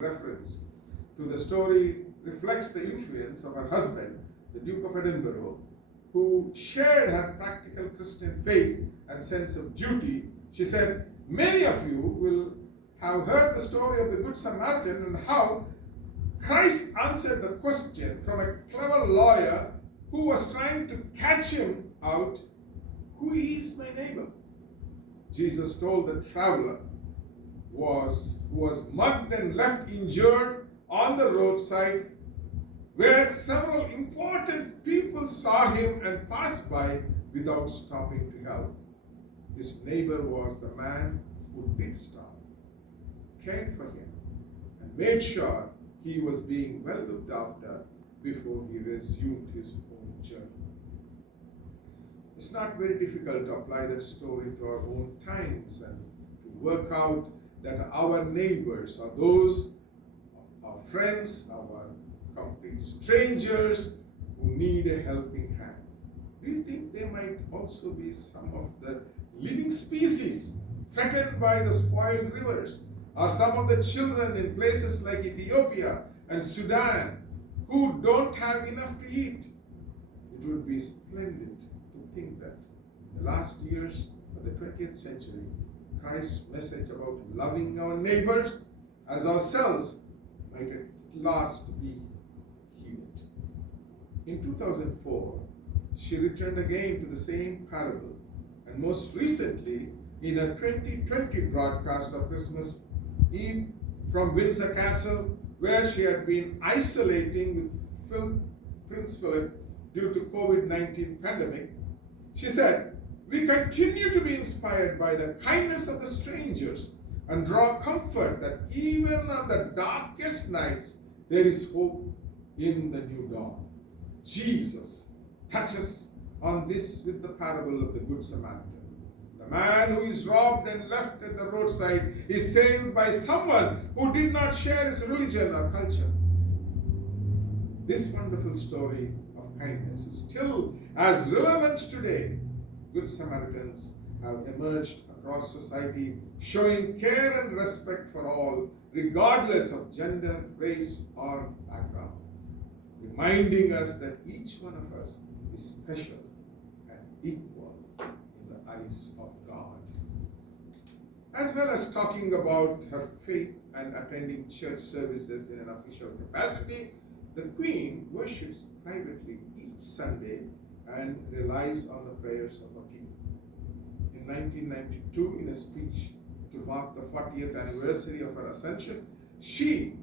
reference to the story reflects the influence of her husband, the Duke of Edinburgh, who shared her practical Christian faith and sense of duty. She said, "Many of you will have heard the story of the Good Samaritan and how Christ answered the question from a clever lawyer who was trying to catch him out, 'Who is my neighbor?' Jesus told the traveler who was mugged and left injured on the roadside, where several important people saw him and passed by without stopping to help. His neighbor was the man who did stop, cared for him, and made sure he was being well looked after before he resumed his own journey." It's not very difficult to apply that story to our own times and to work out that our neighbors are those, our friends, our complete strangers who need a helping hand. Do you think they might also be some of the living species threatened by the spoiled rivers, or some of the children in places like Ethiopia and Sudan who don't have enough to eat? It would be splendid to think that in the last years of the 20th century, Christ's message about loving our neighbors as ourselves might at last be healed. In 2004, she returned again to the same parable, and most recently in a 2020 broadcast of Christmas Eve from Windsor Castle, where she had been isolating with Prince Philip due to COVID-19 pandemic. She said, "We continue to be inspired by the kindness of the strangers and draw comfort that even on the darkest nights there is hope in the new dawn." Jesus touches on this with the parable of the Good Samaritan. The man who is robbed and left at the roadside is saved by someone who did not share his religion or culture. This wonderful story of kindness is still as relevant today. Good Samaritans have emerged across society, showing care and respect for all, regardless of gender, race, or background, reminding us that each one of us is special and equal in the eyes of God. As well as talking about her faith and attending church services in an official capacity, the Queen worships privately each Sunday and relies on the prayers of her people. In 1992, in a speech to mark the 40th anniversary of her ascension, she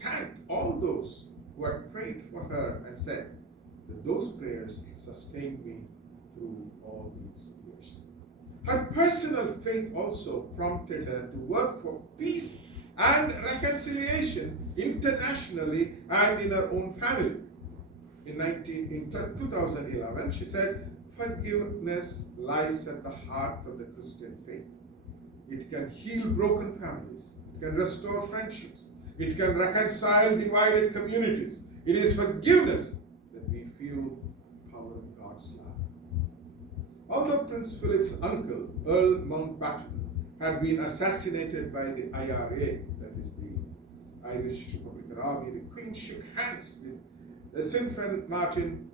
thanked all those who had prayed for her and said that those prayers sustained me through all these years. Her personal faith also prompted her to work for peace and reconciliation internationally and in her own family. In 2011, she said, "Forgiveness lies at the heart of the Christian faith. It can heal broken families. It can restore friendships. It can reconcile divided communities. It is forgiveness that we feel the power of God's love." Although Prince Philip's uncle, Earl Mountbatten, had been assassinated by the IRA, that is the Irish Republican Army, the Queen shook hands with St. Martin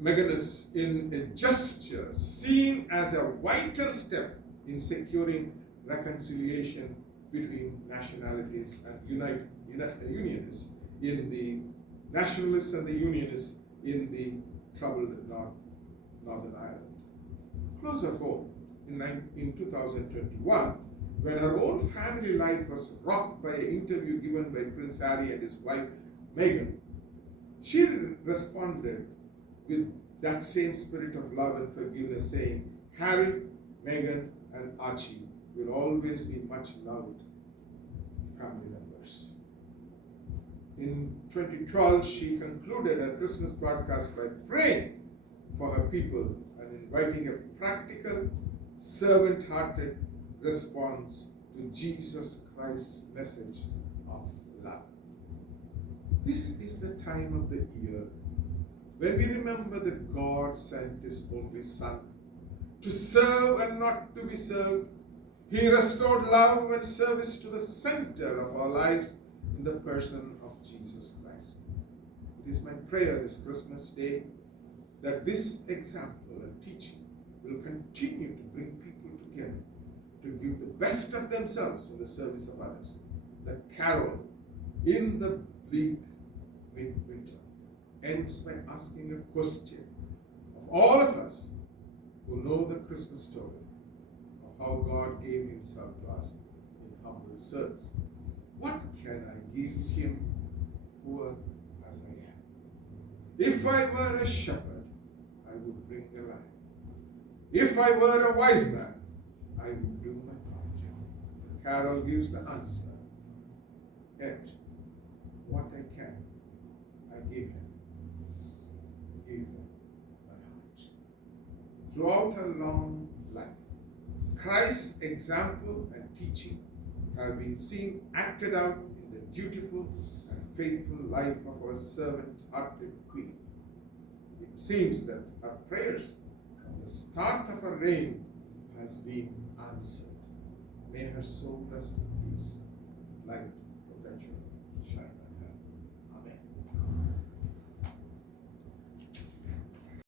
Magnus in a gesture seen as a vital step in securing reconciliation between nationalities and unionists in the nationalists and the unionists in the troubled Northern Ireland. Closer home, in 2021, when her own family life was rocked by an interview given by Prince Harry and his wife Meghan, she responded with that same spirit of love and forgiveness, saying, "Harry, Meghan, and Archie will always be much loved family members." In 2012, she concluded her Christmas broadcast by praying for her people and inviting a practical, servant-hearted response to Jesus Christ's message of love. This is the time of the year when we remember that God sent His only Son to serve and not to be served, He restored love and service to the center of our lives in the person of Jesus Christ. It is my prayer this Christmas Day that this example and teaching will continue to bring people together to give the best of themselves in the service of others. The carol in the bleak midwinter ends by asking a question of all of us who know the Christmas story of how God gave himself to us in humble service. What can I give him, poor as I am? If I were a shepherd, I would bring a lamb. If I were a wise man, I would do my part. The carol gives the answer. Yet, what I can, I give him. Give him my heart. Throughout a long life, Christ's example and teaching have been seen acted out in the dutiful and faithful life of our servant-hearted Queen. It seems that our prayers from the start of her reign has been answered. May her soul rest in peace, light perpetual.